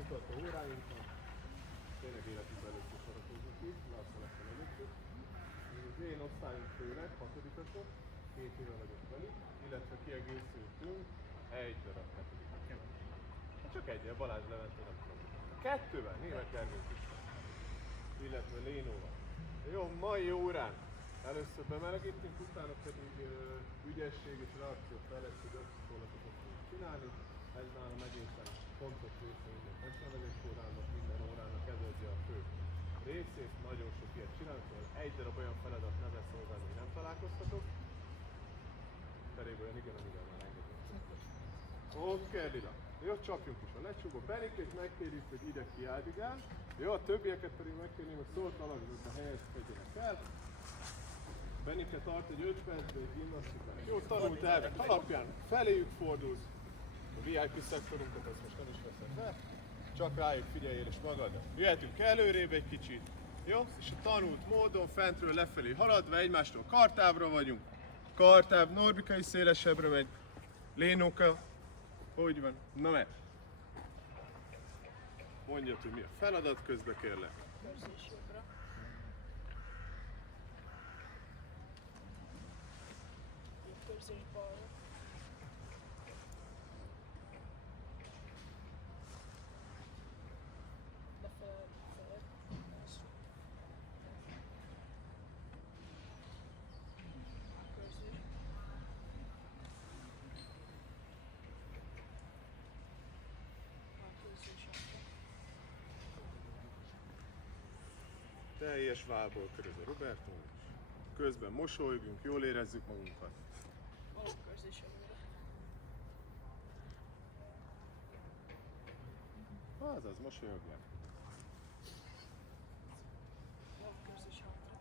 mutató óráink van. Tényleg életünk előtt sorakozunk itt, lassan előttük. Az én osztályunk főleg, hatodikosok, 2 éve vagyok velük, illetve kiegészültünk egy darab hetedikosok. Hát csak egy, a Balázs Levente nem tudom. 2-vel, Németh Gergőt is. Illetve Lénóval. Jó, mai órán először bemelegítünk, utána pedig ügyesség és reakciófejlesztő gyakorlatokat fogunk csinálni. Ez nálam egészen fontos része minden testnevelés órának, minden órának ez egy a fő részét. Nagyon sok ilyet csinálunk, mert egy darab olyan feladat nem lesz hozzá, hogy nem találkoztatok. Cserébe olyan igen, már engedünk. Oké, Lila. Jó, csapjunk is a lecsúba. Benikét megkérjük, hogy ide kiáldigál. Jó, a többieket pedig megkérném, hogy szólt alakzatba helyezkedjenek el. Benike tart egy 5 percben egy gimnasztikát. Jó, tanult elvek alapján feléjük fordulsz. A VIP szektorunkat ezt most nem is veszem fel. Csak rájuk figyeljél és magadra. Jöhetünk előrébb egy kicsit. Jó? És a tanult módon fentről lefelé haladva egymástól kartávra vagyunk. Kartáv, Norbika is szélesebbre megy. Lénóka. Hogy van? Na mert. Mondjad, hogy mi a feladat közben, kérlek. Körzés jobbra. Körzés balra. Lefele, fel. Körzés. Körzés jobbra. Teljes válból köröz a Roberto. Közben mosolygunk, jól érezzük magunkat. Bal körzés jobbra. Azaz, mosolyogjál. Bal körzés hátra.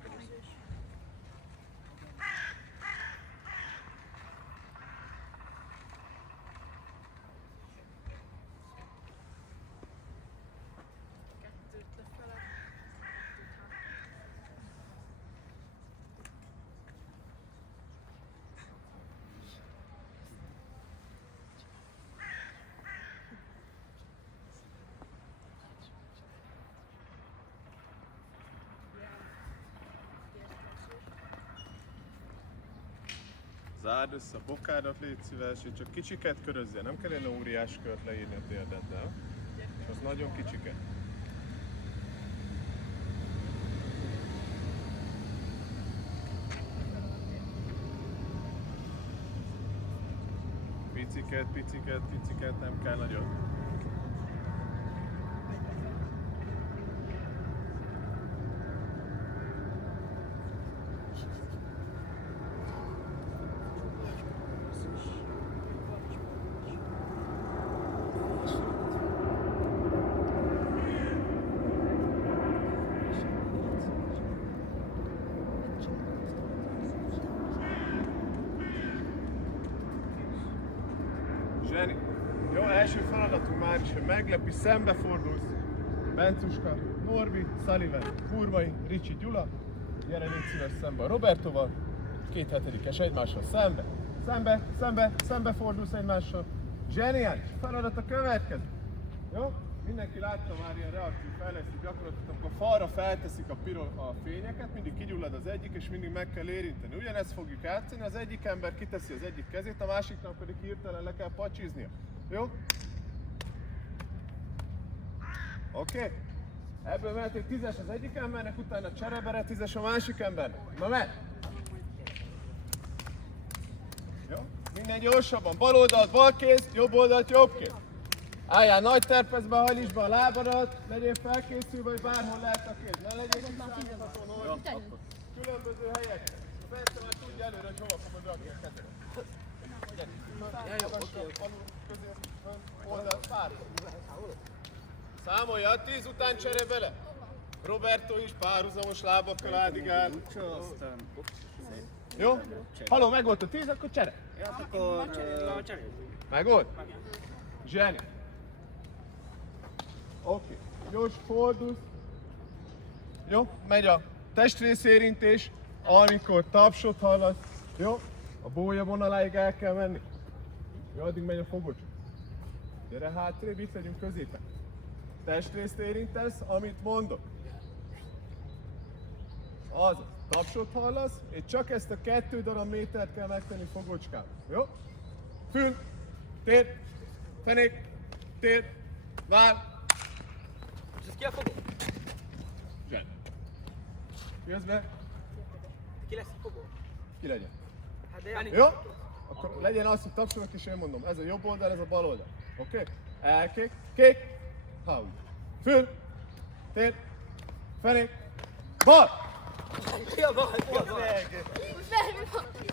Körzés. Körzés. Kettőt lefele. Kettőt hátra. Zárd össze a bokádat, légy szíves, és csak kicsiket körözzél. Nem kell egy óriás kört leírni a térdeddel. Az nagyon kicsiket. Piciket, piciket, piciket, nem kell nagyon. Zseni. Jó, első feladatunk már is, hogy meglepi, szembefordulsz. Bencuska, Norbi, Sullivan, Kurmai, Ricsi, Gyula. Gyere, légy szíves szembe a Robertoval. 2 hetedikes egymással szembe. Szembe, szembe, szembe fordulsz egymással. Zseniális. Feladat a következő. Jó? Mindenki látta már ilyen reaktív fejlesztő gyakorlatot, amikor falra felteszik a fényeket, mindig kigyullad az egyik, és mindig meg kell érinteni. Ugyanezt fogjuk játszani, az egyik ember kiteszi az egyik kezét, a másiknak pedig hirtelen le kell pacsiznia. Jó? Oké? Ebből mehet egy 10-es az egyik embernek, utána cserebere 10-es a másik embernek. Na mehet! Jó? Minden gyorsabban. Bal oldalt bal kéz, jobb oldalt jobb kéz. Álljál nagy terpezbe, hajlítsd be a lábadat, legyél felkészülve, hogy bárhol lehet a kéz. Ne legyél kiszámítható, Norbi. Különböző helyekre. Persze már tudja előre, hogy hova fogod rakni a kezedet. Közép, oldalt, párhol. Számolja, 10 után csere bele. Roberto is párhuzamos lábakkal áldigál. Jó? Haló, meg volt a 10, akkor csere. Ja, akkor cseréljük. Megold? Zseni. Oké. Gyors, fordulsz. Jó, megy a testrészérintés, amikor tapsot hallasz. Jó, a bólya vonaláig el kell menni. Jó, addig megy a fogocska. Gyere hátrébb, itt legyünk középen. Testrészt érintesz, amit mondok. Azaz, tapsot hallasz, és csak ezt a 2 darab métert kell megtenni fogocskával. Jó? Fül, tér, fenék, tér, váll. És ez ki a fogó? Zseni. Jössz be, Ki lesz a fogó? ki legyen. Hát de Jani. Jó? Akkor legyen az, hogy tapsolok, és én mondom. Ez a jobb oldal, ez a bal oldal. Oké? Elkék, kék, hau. Fül, tér, fenék, bal! Mi a bal? Mi a bal?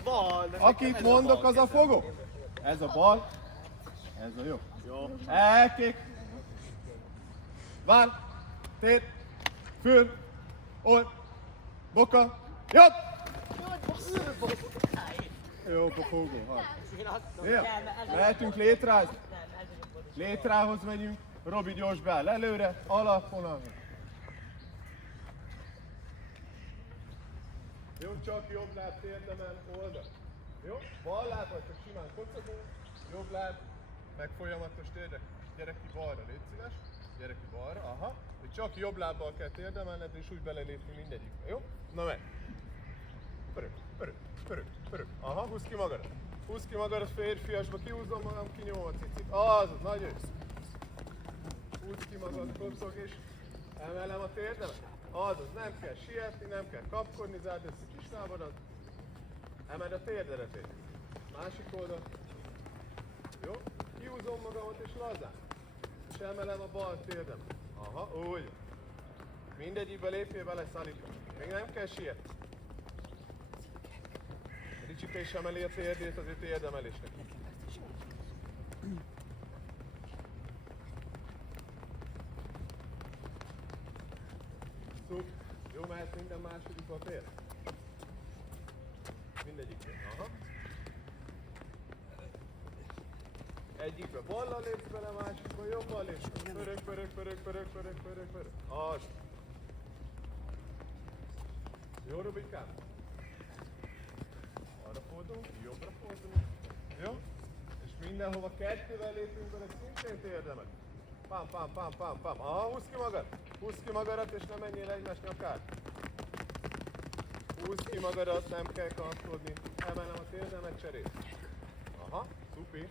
Bal. Akit mondok, az a fogó. Ez a bal, ez a jobb. Jó. Elkék, váll, tér, fül, old, boka, jobb! Jó, a fogó. Én adtam. Jó, mehetünk létrázni. Létrához megyünk. Robi gyors beáll előre, alapvonal. Jó, csak jobb láb térdemel oldal. Jó? Bal lábbal csak simán kocogunk, jobb láb, meg folyamatos térdek. Gyere ki balra, légy szíves. Gyere ki balra, aha. És csak jobb lábbal kell térdemelned, és úgy belelépni mindegyikbe, jó? Na meg. Pörög, pörög, pörög, pörög. Aha, húzd ki magadat. Húzd ki magadat férfiasba, kihúzom magam, kinyomom a cicit. Azaz, nagy ősz. Húzd ki magad, kocog és emelem a térdemet. Azaz, nem kell sietni, nem kell kapkodni, zárd össze kis lábadat. Emeld a térdedet egy. Másik oldal. Jó? Kihúzom magamat és lazán. És emelem a bal térdemet. Aha, úgy. Mindegyikbe lépjél bele, Szalika. Még nem kell sietni. Ricsike is emeli a térdét az ő térdemelésnek. Szup. Jó, mehet minden másodikba a tér? Mindegyikben. Aha. Egyikbe ballal lépsz bele, másikba jobban lépsz bele. Pörög, pörög, pörög, pörög, pörög, pörög, pörög. Az. Jó, Rubikám? Arra fordulunk, jobbra fordulunk. Jó? És mindenhova 2-vel lépünk bele, szintén térdemet. Pám, pám, pám, pám, pám. Aha, húzd ki magad. Húzd ki magadat, és ne menjél egymás nyakát. Húzd ki magadat, nem kell kapkodni. Emelem a térdemet, cserél. Aha, szupi.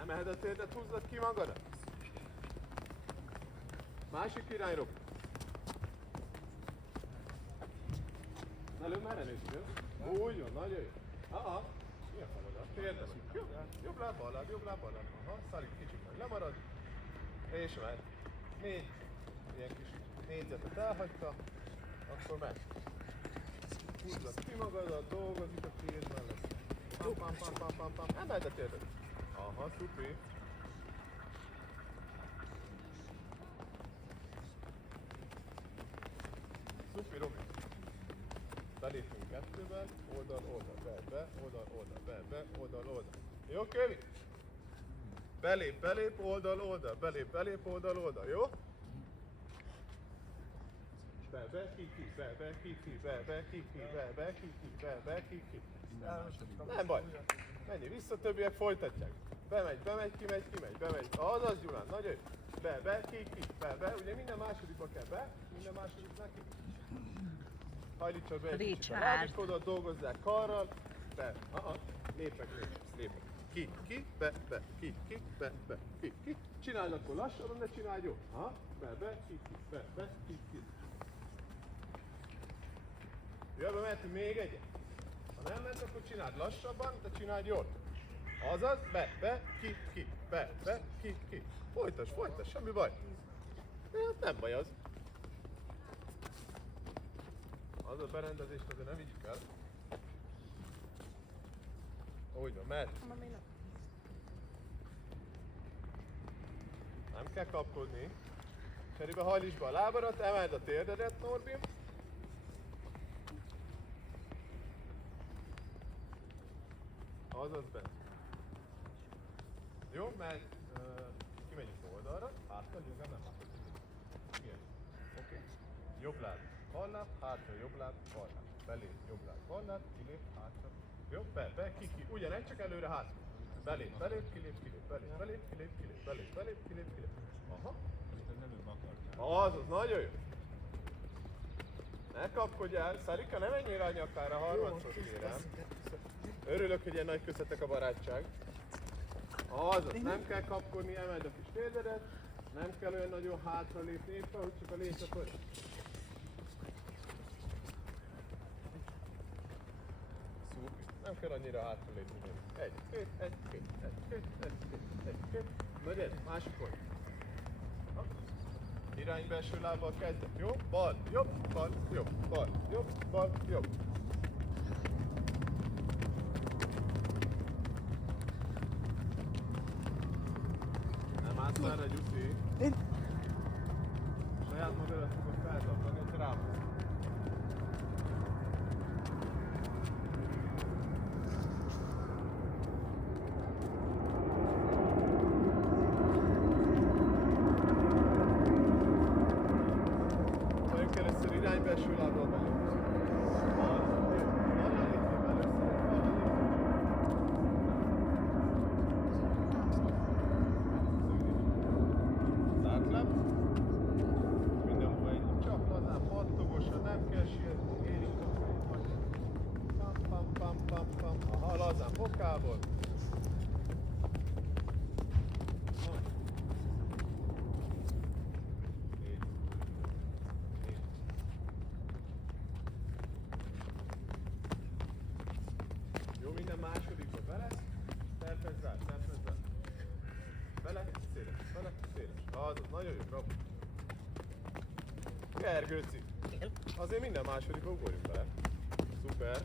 Emeled a térdet, húzzad ki magadat. Másik irányról. Na, lőd már először. Úgy van, nagyon jó. Aha, mi a feladat? Térdemet. Jó, jobb láb, bal láb, jobb láb, bal láb. Aha, Szalik kicsit majd lemarad. És már 4 ilyen kis négyzetet elhagyta, akkor meg. Húzzad ki magadat, dolgozik a térd mellett. Pam, pam, pam, pam, pam, pam. Emeld a térdet. Aha, szupi. Szupi, Robi. Belépünk 2-vel, oldal, oldal, be, oldal, oldal, be, oldal, oldal. Jó, Kövi? Belép, belép, oldal, oldal, belép, belép, oldal, oldal, jó? Be, ki, be, ki, be, ki, be, ki. Nem baj. Menj vissza, többiek folytatják. Bemegy, bemegy. Azaz, Gyulán, nagyon jó. Be, ki, be. Ugye minden másodikba kell be, minden második neki. Hajlítsad be egy kicsit a lábikodat, dolgozzák karral. Be, lépek. Ki, be, ki, be. Ki. Csináld akkor lassabban, de csináld jó. Be, ki, be, ki. Jövő mehetünk még egyet. Ha nem ment, akkor csináld lassabban, de csináld jól. Azaz, be, ki, be, ki. Folytasd, semmi baj. Nem baj az. Az a berendezést azért nem vigyük el. Úgy van, mehet. Nem kell kapkodni. Cserébe hajlítsd be a lábadat, emeld a térdedet, Norbim. Azaz bent. Jó, mert kimegyünk oldalra, hátra, nyugodtan, nem hátra. Igen. Oké. Jobb láb, bal láb, hátra, jobb láb, bal láb. Belép, jobb láb, bal láb, kilép, hátra. Jó, be, ki. Ugyanegy, csak előre, hátra. Belép, kilép, belép, kilép, belép, kilép. Aha. Azaz, nagyon jó. Ne kapkodj el, Szarika, ne menjél a nyakára, harmadszor kérem. Örülök, hogy ilyen nagy köztetek a barátság. Azaz, nem kell kapkodni, emeld a kis térdedet, nem kell olyan nagyon hátra lépni, éppen, hogy csak a létszakod. Szupi, nem kell annyira hátra lépni. Egy, két. Nagy másik oldal. Irány belső lábbal kezdek, jó? Bal, jobb, bal, jobb, bal, jobb, bal, jobb. Nem átszállra, Gyuszi. Saját magadat fogod feltartani, hogy rámozz. Belső lábbal belül. Nagyon lépjél először. Zárt láb. Mindenhova egy csak lazán, pattogosan, nem kell sietni, érjünk a fejét. Pam. Aha, lazán bokából. Másodikba bele, terpezz rá. Bele, széles. Azaz, nagyon jó, bravo. Gergőci. Azért minden másodikba ugorjunk bele. Szuper.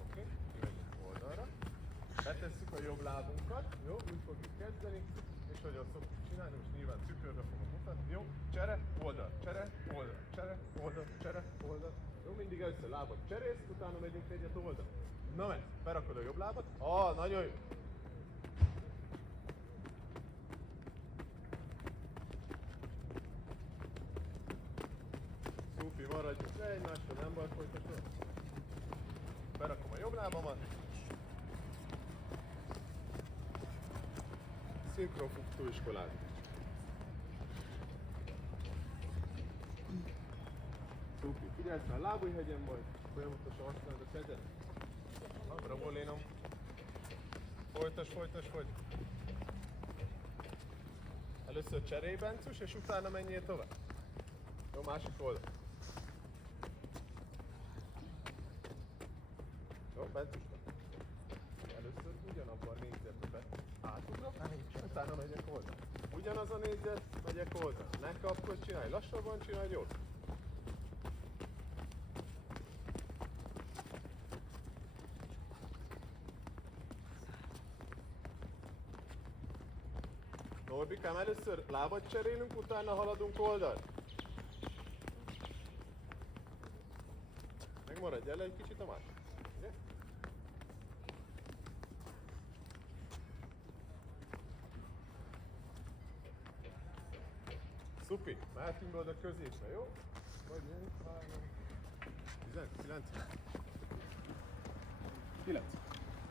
Oké, kimegyünk oldalra. Betesszük a jobb lábunkat, jó? Úgy fogjuk kezdeni, és ahogy azt szoktuk csinálni, most nyilván tükörbe fogom mutatni, jó? Csere, oldal. Jó, mindig először lábat cserélsz, utána megyünk egyet oldal. Na menj, berakod a jobb lábat. Nagyon jó! Szupi, maradjunk le egymásra, nem baj, folytatom. Berakom a jobb lábamat. Szinkronfuktó iskolát. Szupi, figyelsz már, lábújhegyen vagy, folyamatosan használod a kezed. Bravo, Lénom. Folytasd. Először cserélj, Bencus, és utána menjél tovább. Jó, másik oldal. Jó, Bencus. Először ugyanabban a négyzetbe átugrok, utána megyek oldal. Ugyanaz a négyzet, megyek oldal. Ne kapkodj, csinálj lassabban, csinálj jót. Norbikám, először lábat cserélünk, utána haladunk oldalt. Megmaradj el egy kicsit a másik. Ugye? Szupi, mehetünk be oda középre, jó? Vagy 9.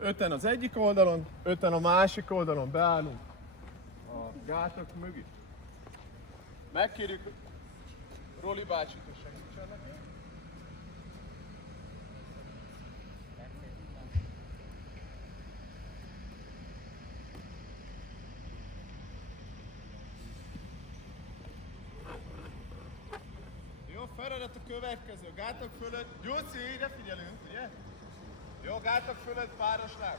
5-en az egyik oldalon, 5-en a másik oldalon beállunk a gátak mögé. Megkérjük Roli bácsit, hogy segítsen nekünk. Jó, feladat a következő. Gátak fölött, Gyurci, ide figyelünk, ugye? Jó, gátak fölött páros láb.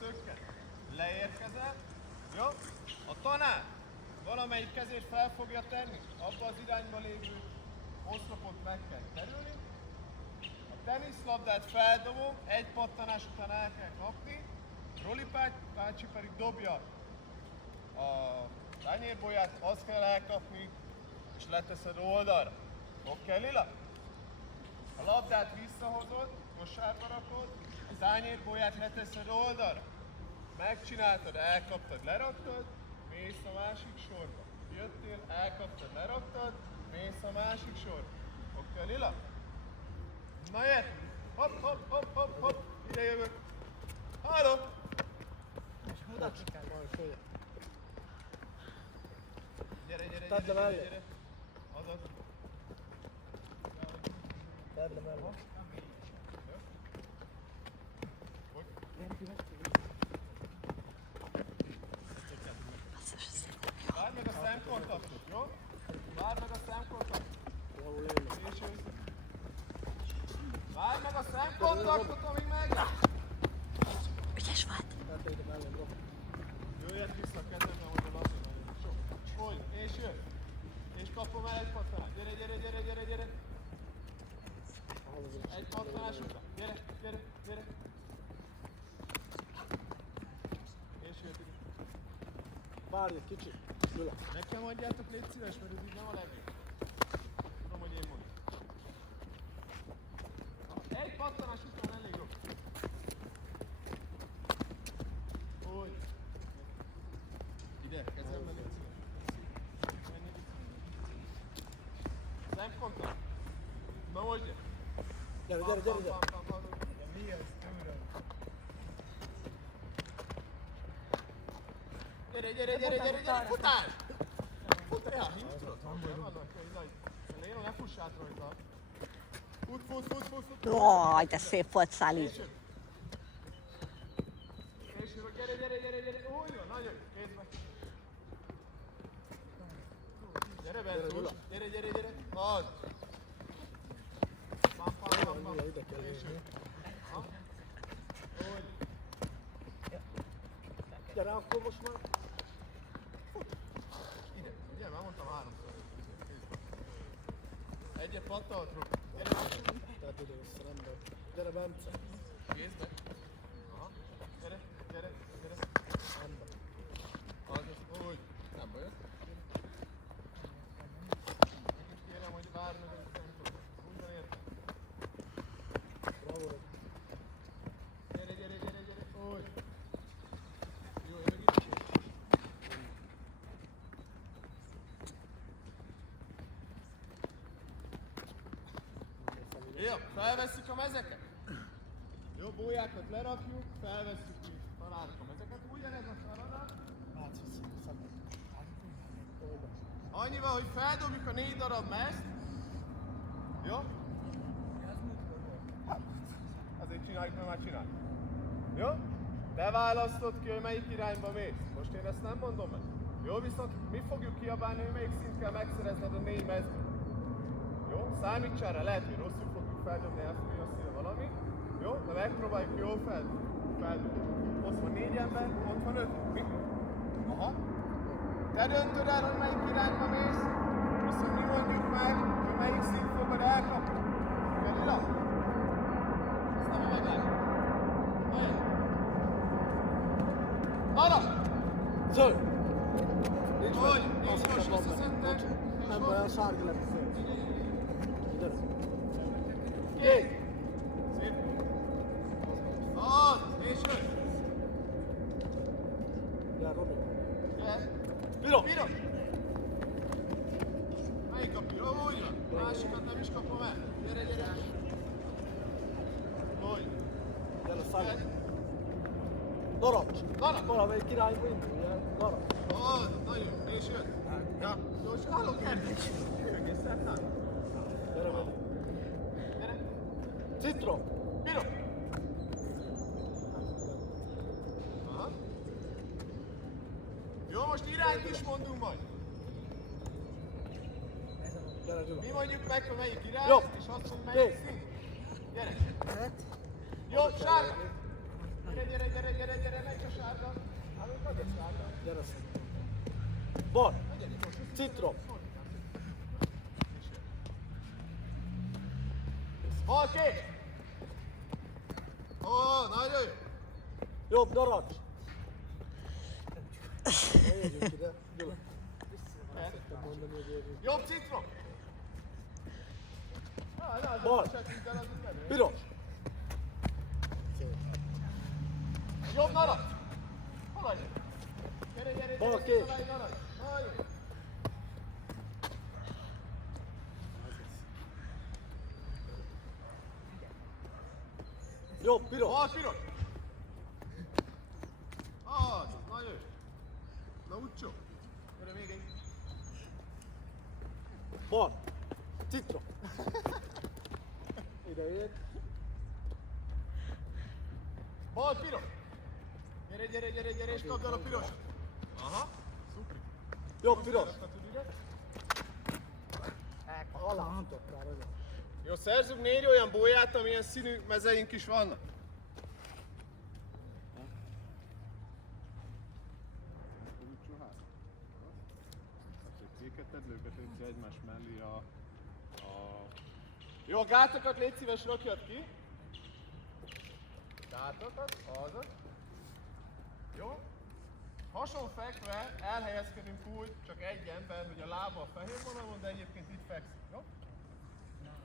Szökken. Leérkezel. Jó? A tanár valamelyik kezét fel fogja tenni, abba az irányba lévő oszlopot meg kell kerülni. A teniszlabdát feldobom, egy pattanás után el kell kapni, Roli bácsi pedig dobja a tányérbolyát, azt kell elkapni, és leteszed oldalra. Oké, Lila? A labdát visszahozod, kosárba rakod, a tányérbolyát leteszed oldalra. Megcsináltad, elkaptad, leraktad, mész a másik sorba. Jöttél, elkaptad, leraktad, mész a másik sorba. Oké, Lila? Na jöjj! Hopp, hopp, hopp, hopp, hopp! Ide jövök! Halló! Mutatni kell. Gyere, gyere, Tedd le gyere, mellé. gyere! Azaz. Tedd le mellé. Hogy? Várd meg a szemkontaktot, jó? Várd meg a szemkontaktot. Jól jön. És jössz. Várd meg a szemkontaktot, amíg meg... Ügyes volt. Tedd le ide mellé, bro. Jöjjed vissza a kezembe, hogy a labda nagyon sok. Hogy? És jön. És kapom el egy pattanát. Gyere, gyere, gyere, gyere, gyere. Egy pattanás után. Gyere, gyere, gyere. És jön. Várj egy kicsit. Gyula. Nekem adjátok, légy szíves, mert ez így nem a levő. Tudom, hogy én mondom. Egy pattanás után elég jó. Úgy. Ide, kezembe légy szíves. Menj ide. Szemkontakt. Na most gyere. Gyere, gyere, gyere, gyere. Mi ez? Gyere, gyere, gyere, gyere, gyere, futás! Futás! Ja, így tudod, hogy vannak, hogy nagy. Léno, ne fuss át rajta. Fut, fut, fut, fut, fut. Jaj, de szép volt, Száli. És jön. És jön, gyere, gyere, gyere, gyere. Úgy van, nagyon jó, nézd meg. Gyere, Bentus. Gyere, gyere, gyere. Az. Pam, pam, pam, pam. Ide kell És jön. jönni. Ha? Úgy. Gyere, akkor most már. Ide, ugye, már mondtam háromszor. Egyet pattalt, Robi. Gyere, Robi. Tedd ide össze, rendben. Gyere, Bence. Kézd be. Aha. Gyere, gyere, gyere. Rendben. Az, úgy. Nem baj. Megint kérem, hogy várj meg, hogy nem tudom. Úgy van értem. Bravo, Robi. Gyere, gyere, gyere, gyere. Úgy. Jó, én meg itt is. Jó, felvesszük a mezeket. Jó, bójákat lerakjuk, felvesszük ki, találjuk a mezeket. Ugyanez a feladat. Látsz vissza, szabad. Annyival, hogy feldobjuk a 4 darab mezt. Jó? Hát, azért csináljuk, mert már csináljuk. Jó? Te választod ki, hogy melyik irányba mész. Most én ezt nem mondom meg. Jó, viszont mi fogjuk kiabálni, hogy melyik szint kell megszerezned a 4 mezben. Jó? Számíts rá, lehet, hogy rosszul fogjuk feldobni, el fogja a szíve valami. Jó? De megpróbáljuk jól feldobni. Ott van 4 ember, ott van 5. Mi? Aha. Te döntöd el, hogy melyik irányba mész, viszont mi mondjuk meg, hogy melyik szint fogod elkapni. Lila? Ezt nem meglátjuk. Olyan. Arra! Zöld! Nincs Hogy? meg. Nincs Azt most kell mondani. összeszedtem. Nem baj, a sárga lesz. Gyere. Kék! Szép. Az! És jön! Gyere, Robi. Gyere! Piros! Piros! Melyik a piros? Úgy van. Másikat nem is kapom el. Gyere, gyere! Úgy. Gyere, Száli. Narancs! Narancs! Valamelyik irányba indul, ugye? Narancs. Az! Nagyon jó. És jön! Ja. Jó, és hallok kérdés. Egészen nem. Gyere, Robi. Gyere! Citrom! Piros! Aha. Jó, most irányt is mondunk majd. Gyere, Gyula. Mi mondjuk meg, hogy melyik irány, Jó. és azt mondjuk melyik Kék. szint. Gyere! Jó, sárga! Gyere, gyere, gyere, gyere, gyere, melyik a sárga? Állunk meg egy sárga. Gyere, Száli. Bal! Citrom! Hol kék? Ó, nagyon jó! Jobb, narancs! Érjünk ide. Gyula. Szoktam mondani, hogy érjünk. Jobb citrom! Bal. Piros. Jobb narancs! Haladj! Gyere, gyere, Bal, gyere, kék. találj narancs! Nagyon! Jobb, piros. Bal, piros! Az, nagyon jó! Na úgy gyere még egy! Bal. Citrom. Ide ér. Bal, piros! Gyere, gyere, gyere, gyere, és kapd el a piros! Aha, szuper! Jobb, piros. Rakatod ide. Alá futottál vele. Jó, szerzünk 4 olyan bóját, amilyen színű mezeink is vannak. Egymás mellé Jó, a gátokat légy szíves, rakjad ki. Gátokat, azaz. Jó? Hason fekve elhelyezkedünk úgy, csak egy ember, hogy a lába a fehér vonalon, de egyébként itt fekszik, jó?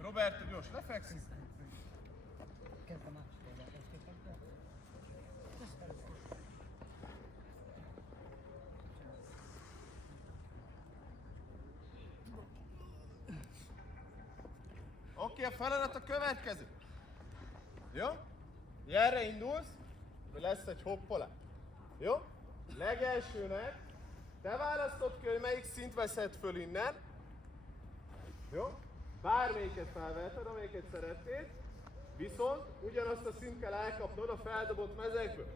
Roberto, gyors, lefekszik. Oké, a feladat a következő. Jó? Erre indulsz, hogy lesz egy hoppolás. Jó? Legelsőnek te választod ki, hogy melyik szint veszed föl innen. Jó? Bármelyiket felveheted, amelyiket szeretnéd. Viszont ugyanazt a szint kell elkapnod a feldobott mezekből.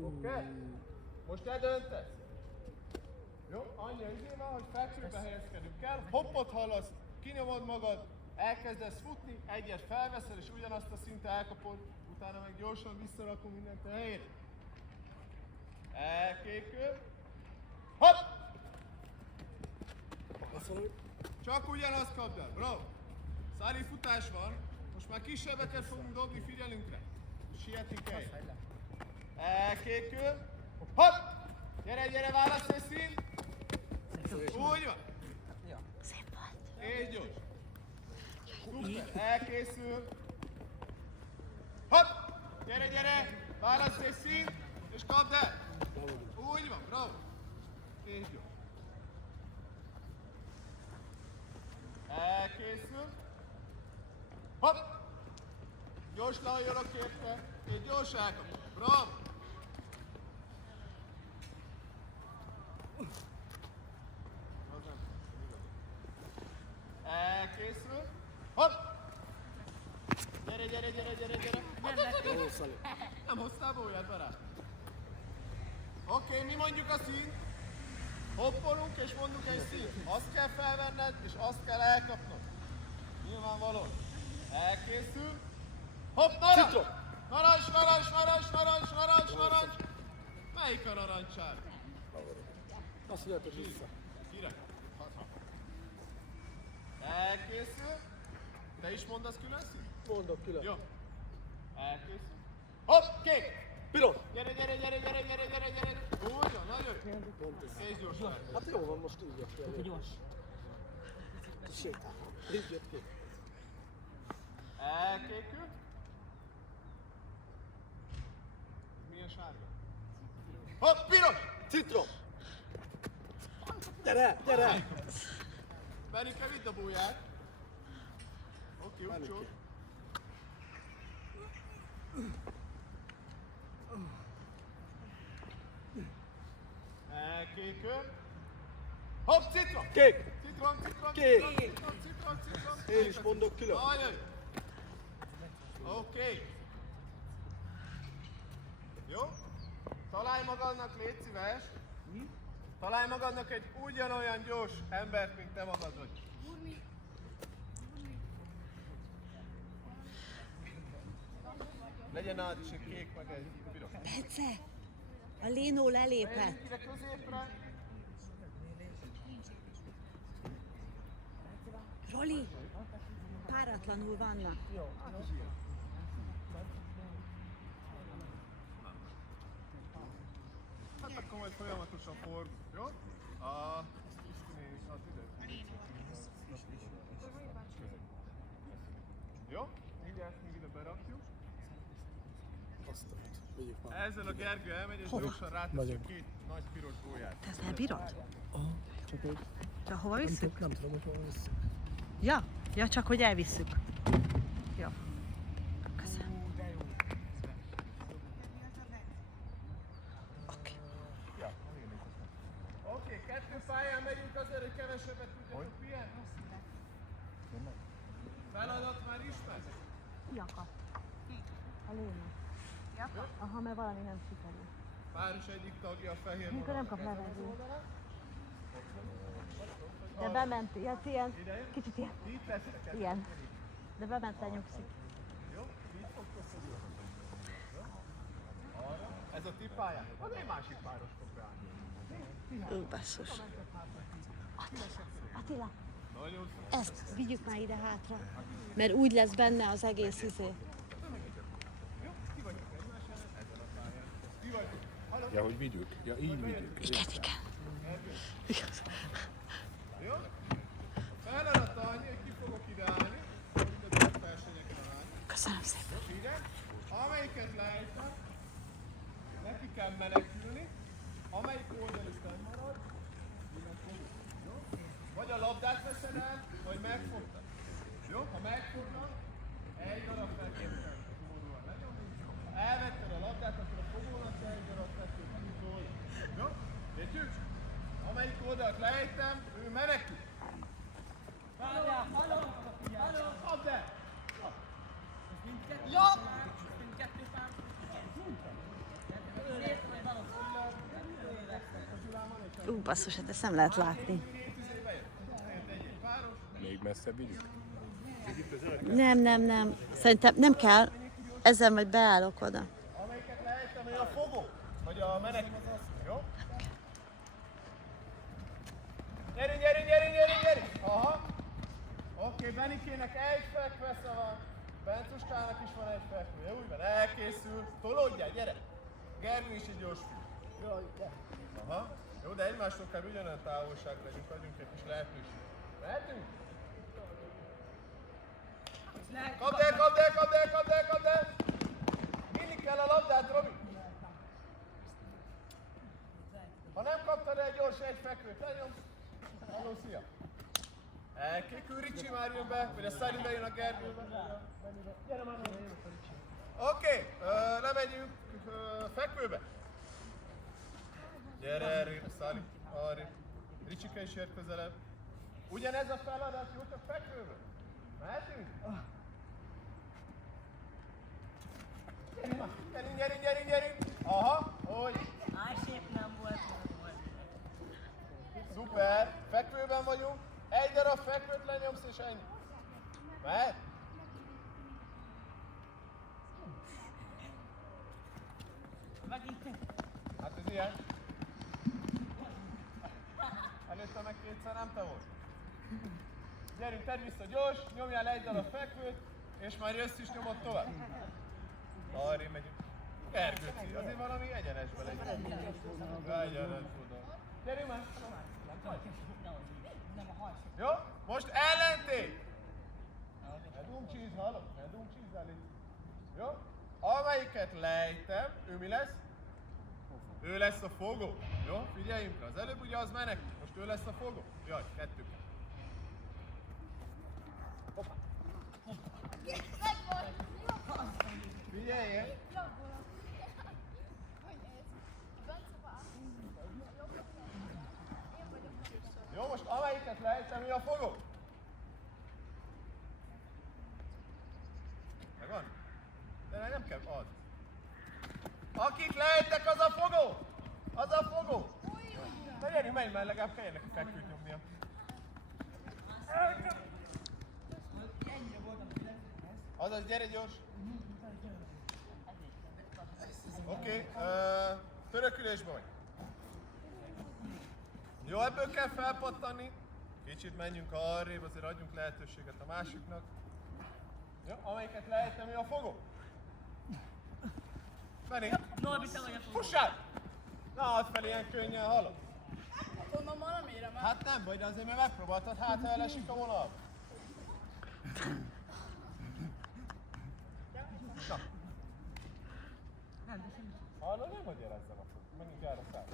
Oké? Most te döntesz. Jó? Annyi izé van, hogy fekvőbe helyezkedünk el. Hoppot hallasz, kinyomod magad, elkezdesz futni, egyet felveszel és ugyanazt a szintet elkapod, utána meg gyorsan visszarakom mindent a helyére. Elkékül. Hopp! Csak ugyanazt kapd el, bravo! Szári futás van, most már kisebbeket fogunk dobni, figyelünk rá. Sietünk el. Elkékül. Hopp! Gyere, gyere, válasz egy szín! Úgy van! Szép volt. És gyors! Szuper, elkészül. Hopp! Gyere, gyere! Válasz egy színt, és kapd el! Úgy van, bravo! És gyors! Elkészül. Hopp! Gyors lehajolok érte, és gyors elkapod. Bravo! Elkészül. Hopp! Gyere, gyere, gyere, gyere, gyere! Jó, Szali. Nem hoztál bóját, barát? Oké, mi mondjuk a színt? Hoppolunk és mondjuk egy színt. Azt kell felvenned, és azt kell elkapnod. Nyilvánvaló. Elkészül. Hopp, narancs! Citrom! Narancs, narancs, narancs, narancs, narancs, narancs! Melyik a narancsár? Azt jötted vissza. Kirak. Elkészül. Te is mondasz külön színt? Mondok külön. Jó. Elkészül. Hopp, kék! Piros! Gyere, gyere, gyere, gyere, gyere, gyere, gyere! Úgy van, nagyon jó. Pont ez. És gyorsan. Hát jó van, most így jött ki elő. Gyors. Sétál. Így jött ki. Elkékül. Milyen sárga? Hopp, piros! Citrom! Gyere, gyere! Benike, vidd a búját. Oké, úgy csók. Elkékül. Hopp, citrom! Kék! Citrom, citrom, Kék. citrom, citrom, citrom, citrom. Én is mondok külön. Nagyon jó. Oké. Jó? Találj magadnak, légy szíves. Találj magadnak egy ugyanolyan gyors embert, mint te magad vagy. Legyen nálad is egy kék, meg egy piros. Bence, a Lénó lelépett. Menjünk ide középre. Roli, páratlanul vannak. Hát akkor majd folyamatosan fordul, jó? A Isztiné, az ide. Jó? Mindjárt ezt még ide berakjuk. Ezzel a Gergő elmegy, és gyorsan ráteszünk két nagy piros gólyát. Te ezt elbírod? Csak hogy Ja, hova visszük? nem tudom, hogy hol visszük. Ja, csak hogy elvisszük. Jó. Köszönöm. Oké. Oké, kettő pályán megyünk azért, hogy kevesebbet tudjatok pihenni. Feladat már ismer? Jaka. A lényeg. Jaka? Aha, mert valami nem sikerül. Páros egyik tagja a fehér Mikor nem vonalnak kap ezen az levegőt. oldalon. De bement, ilyen, kicsit ilyen, Itt lesztek el. ilyen. De bement, lenyugszik. Jó? Így fogtok összegyűlni. Arra. Ez a ti pályán. Az egy másik páros fog ráni. Ó, basszus. Attila, Nagyon szép. ezt vigyük már ide hátra. Mert úgy lesz benne az egész izé. Jó? Ti vagytok egymás ellen ezen a pályán. Ti vagytok. Hallod? Ja, hogy vigyük? Ja, így vigyük. Igen. Jó? Feladat annyi, hogy ki fogok ide állni. Mindegyik versenyeken állni. Köszönöm szépen. Figyelj! Amelyiket lejtem, neki kell menekülni, amelyik oldal is nem marad, innen fogjuk. Jó? Vagy a labdát veszed el, vagy megfogtad. Jó? Ha megfognak, egy darab fekvőt kell fogódóval lenyomni. Ha elvetted a labdát, akkor a fogónak kell egy darab fekvőt kitolni. Jó? Értjük? Amelyik oldalt lejtem, ő menekül. Kapd el! Basszus, hát ezt nem lehet látni. Még messzebb vigyük? Nem. Szerintem nem kell. Ezzel majd beállok oda. Amelyiket lejtem, hogy a fogó, vagy a menekül. Jó? Gyerünk! Aha. Oké, Benikének egy fekvesze van. Bencuskának is van egy fekvő. Jó, úgy van, elkészül. Tolódjál, gyere! Gergő is egy gyors fiú. Aha. Jó, de egymástól kell ugyanolyan távolság legyünk, adjunk egy kis lehetőséget. Mehetünk? Kapd el! Vinni kell a labdát, Robi! Ha nem kaptad el gyors egy fekvőt, lenyomsz. Halló, szia! Elkékül, Ricsi már jön be, vagy a Szali bejön a Gergőbe. Gyere már! Oké, lemegyünk fekvőbe. Gyere erre, Szali, arra. Ricsike is ért közelebb. Ugyanez a feladat, jó, csak fekvőbe. Mehetünk? Gyerünk! Aha, hogy? Másép nem volt. Szuper, fekvőben vagyunk. Egy darab fekvőt lenyomsz és ennyi. Mehet? Hát ez ilyen. Előtte meg kétszer nem te volt. Gyerünk, tedd vissza gyors, nyomjál egy darab fekvőt, és már jössz is nyomod tovább. Arra megyünk. Gergőci, azért valami egyenesbe legyen. Egyenes oda. Gyerünk már! Jó? Most ellentét! Ne dumcsízz, hallod? Ne dumcsízzál itt. Jó? Amelyiket lejtem, ő mi lesz? Ő lesz a fogó. Jó? Figyeljünk rá. Az előbb ugye az menekül. Most ő lesz a fogó. Jaj, kettő kell. Hoppá. Figyeljél! Jó, most amelyiket lejtem, mi a fogó? Megvan? De nem kell az. Akik lejtek, az a fogó! Az a fogó! Na gyerünk, menj, mert legalább kelljen neki fekvőt nyomnia. Azaz, gyere gyors! Oké, törökülésbe vagy. Jó, ebből kell felpattanni. Kicsit menjünk arrébb, azért adjunk lehetőséget a másiknak. Jó, amelyiket lejtem, mi a fogó? Feni, Norbi, te vagy a fogó. fussál! Na, add fel ilyen könnyen, hallod? Onnan már nem érem el. Hát nem baj, de azért mert megpróbáltad, hát ha elesik a vonal. Na. Hallod, nem vagy érezzem a fog. Menjünk erre száll.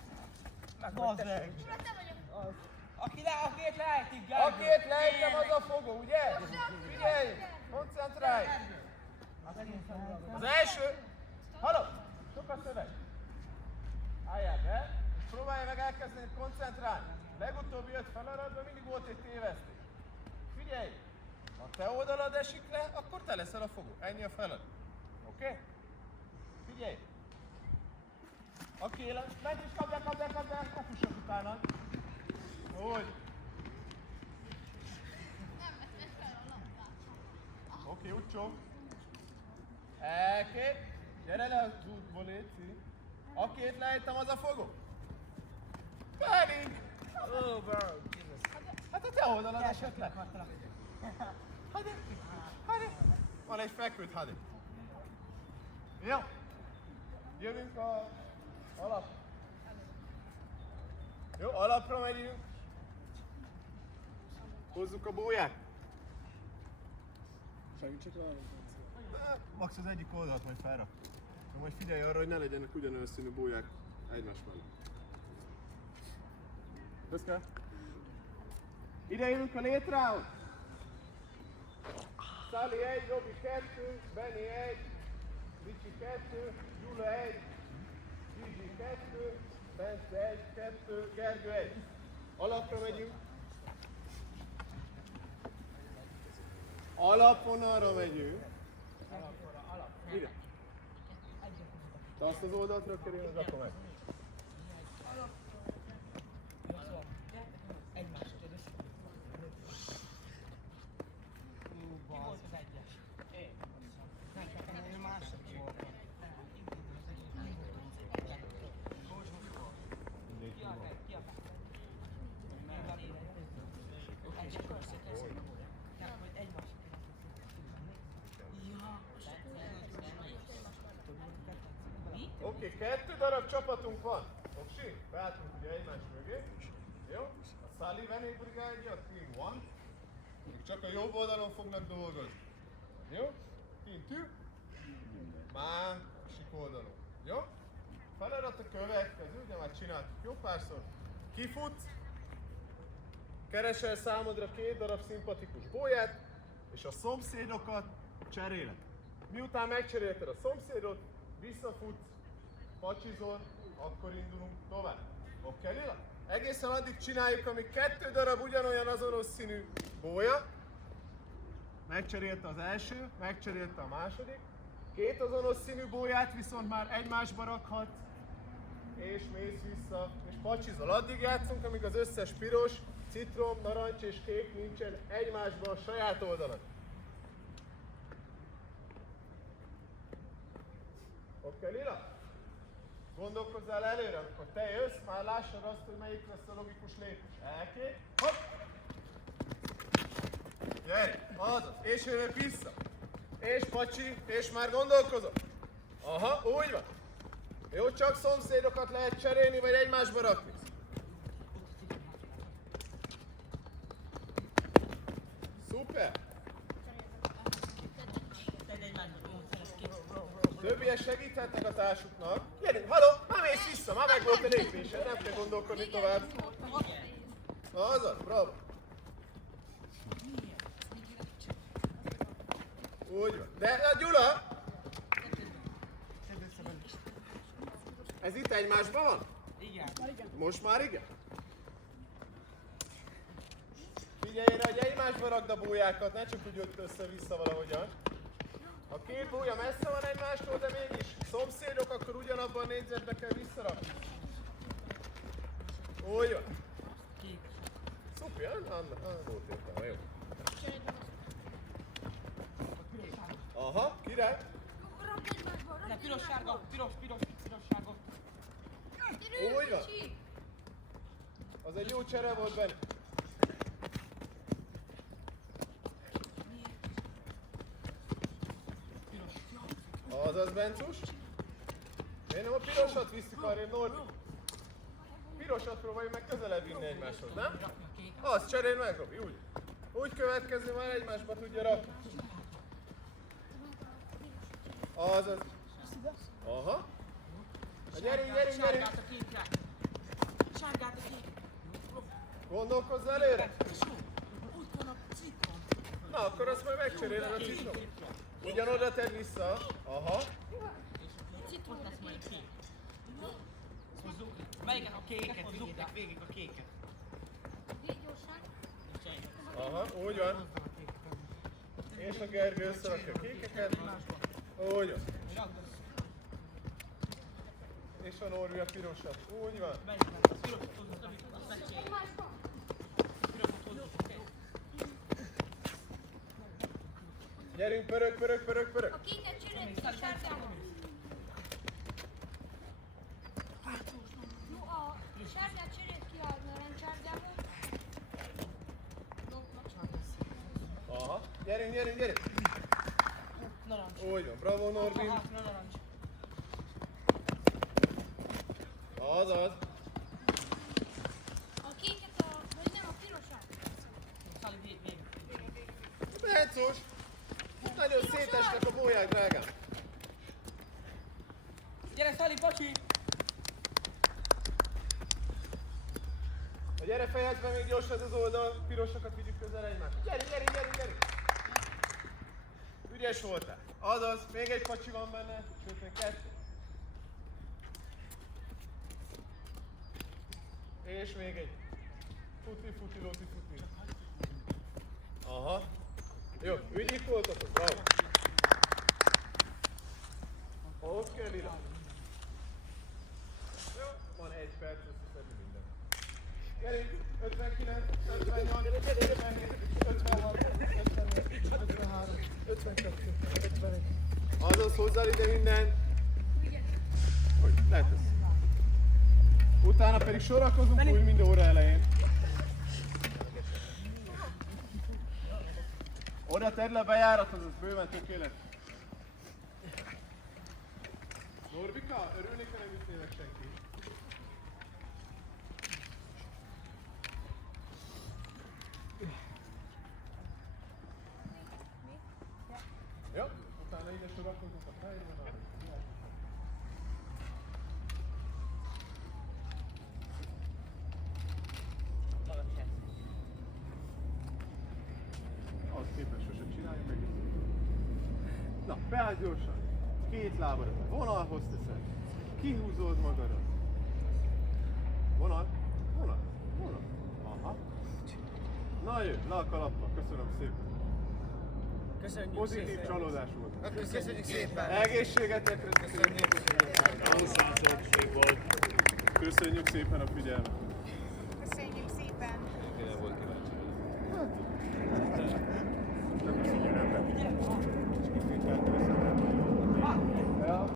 Bazd meg! Akit lejtik, Gergő! Akit lejtem, az a fogó, ugye? Figyelj! Koncentrálj! Az első! Hallod? Sok a szöveg. Álljál be, és próbálj meg elkezdeni koncentrálni. Legutóbbi 5 feladatban mindig volt egy tévesztés. Figyelj! Ha te oldalad esik le, akkor te leszel a fogó. Ennyi a feladat. Oké? Figyelj! Aki élen, menj is kapd el, ne fussak utána. Úgy. Oké, úgy. Elkép. Gyere le az útból, légy. Akit lejtem, az a fogó. Pedig! Oh, bro, Jesus. Hát a te oldalad esett le. Hadi. Van egy fekvőt, hadi. Jó. Jövünk a alap. Jó, alapra megyünk. Hozzuk a bóját. Segítsek rá? Max az egyik oldalt majd felrak. Majd figyelj arra, hogy ne legyenek ugyanolyan színű bóják egymás mellett. Köszönöm. Ide jövünk a létrához. Szali 1, Robi 2, Benni 1, Ricsi 2, Gyula 1, Gigi 2, Bence 1, 2, Gergő 1. Alapra megyünk. Alapvonalra megyünk. Ide. Te azt az oldaltra kerülünk, akkor meg. Oké, 2 darab csapatunk van. Oké, beálltunk ugye egymás mögé. Jó? A Sullivan brigádja, a Team 1. Ők csak a jobb oldalon fognak dolgozni. Jó? Team 2. Másik oldalon. Jó? Feladat a következő, ugye már csináltuk jó párszor. Kifutsz, keresel számodra 2 darab szimpatikus bóját, és a szomszédokat cseréled. Miután megcserélted a szomszédot, visszafutsz, pacsizol, akkor indulunk tovább. Oké, Lila? Egészen addig csináljuk, amíg 2 darab ugyanolyan azonos színű bója. Megcserélte az első, megcserélte a második. 2 azonos színű bóját viszont már egymásba rakhatsz, és mész vissza, és pacsizol. Addig játszunk, amíg az összes piros, citrom, narancs és kék nincsen egymásban a saját oldalon. Oké, Lila? Gondolkozzál előre, amikor te jössz, már lássad azt, hogy melyik lesz a logikus lépés. Elkép, hopp! Gyere, azaz, és jövök vissza. És pacsi, és már gondolkozom. Aha, úgy van. Jó, csak szomszédokat lehet cserélni, vagy egymásba rakni. Szuper! Többiek segíthetnek a társuknak. Gyerünk, haló, már mész vissza, már meg volt a lépésed, nem kell gondolkodni tovább. Azaz, bravo. Úgy van. De, Gyula! Ez itt egymásban van? Igen. Most már igen? Figyelj rá, hogy egymásba rakd a bójákat, ne csak úgy jött össze-vissza valahogyan. Ha 2 bója messze van egymástól, de mégis szomszédok, akkor ugyanabban a négyzetbe kell visszarakni. Úgy van. Szuper, annak volt értelme, jó. Aha, király. De piros, sárga, piros, sárga. Úgy van. Az egy jó csere volt benne. Azaz, Bencus. Miért nem a pirosat visszük arra, Norbi? pirosat próbáljuk meg közelebb vinni egymáshoz, nem? Azt cseréld meg, Robi, úgy. Úgy következő már egymásba tudja rakni. Azaz. Aha. Gyerünk, gyerünk, gyerünk. Sárgát a kékre. Sárgát a kékre. Gondolkozz előre. Ott van a citrom. Na, akkor azt majd megcseréled a citrom. Ugyanoda tedd vissza. Aha. Ott lesz majd a kék. Hozzuk. Melyiket a kéket? Zugnak végig a kéket. Aha, úgy van. És a Gergő összerakja a kékeket. Úgy van. És a Norbi a pirosat. Úgy van. Gyerünk, pörög, pörög, pörög, pörög. A kéket cseréld ki a sárgába. Jó, a sárgát cseréld ki a narancsárgába. Aha. Gyerünk, gyerünk, gyerünk. Narancs. Úgy van. Bravo, Norbi. Aha, narancs. Azaz. A kéket vagy nem a pirosat. Szali végig. Bencos. Nagyon szétesnek a bóják, drágám. Gyere Szali, bocsi! Na gyere, fejezd be még gyorsan az oldal, pirosokat vigyük közel egymáshoz. Gyerünk, gyerünk, gyerünk, gyerünk! Ügyes voltál. Azaz, még egy pacsi van benne, sőt még 2. És még egy. Futi, futi, loti, futi. Aha. Jó, ügyik voltatok, bravo. Oké, Lila. Jó, van 1 perc, összeszedni minden. Gyerünk, 59, 58, 57, 56, 54, 53, 52, 51. Azaz, hozzál ide minden. Hogy, letesz. Utána pedig sorakozunk úgy, mint óra elején. Oda tedd le bejárathoz, az bőven tökéletes. Norbika, örülnék, ha nem ütnének senki. Jó, utána ide sorakozunk a fejben. Az képes sose csinálja meg. Na, beállj gyorsan. 2 lábadat a vonalhoz teszed. Kihúzod magadat. Vonal, vonal, vonal. Aha. Na jön, le a kalappal. Köszönöm szépen. Köszönjük Pozitív szépen. csalódás volt. Köszönjük szépen. Egészségetekre. Köszönjük szépen a figyelmet.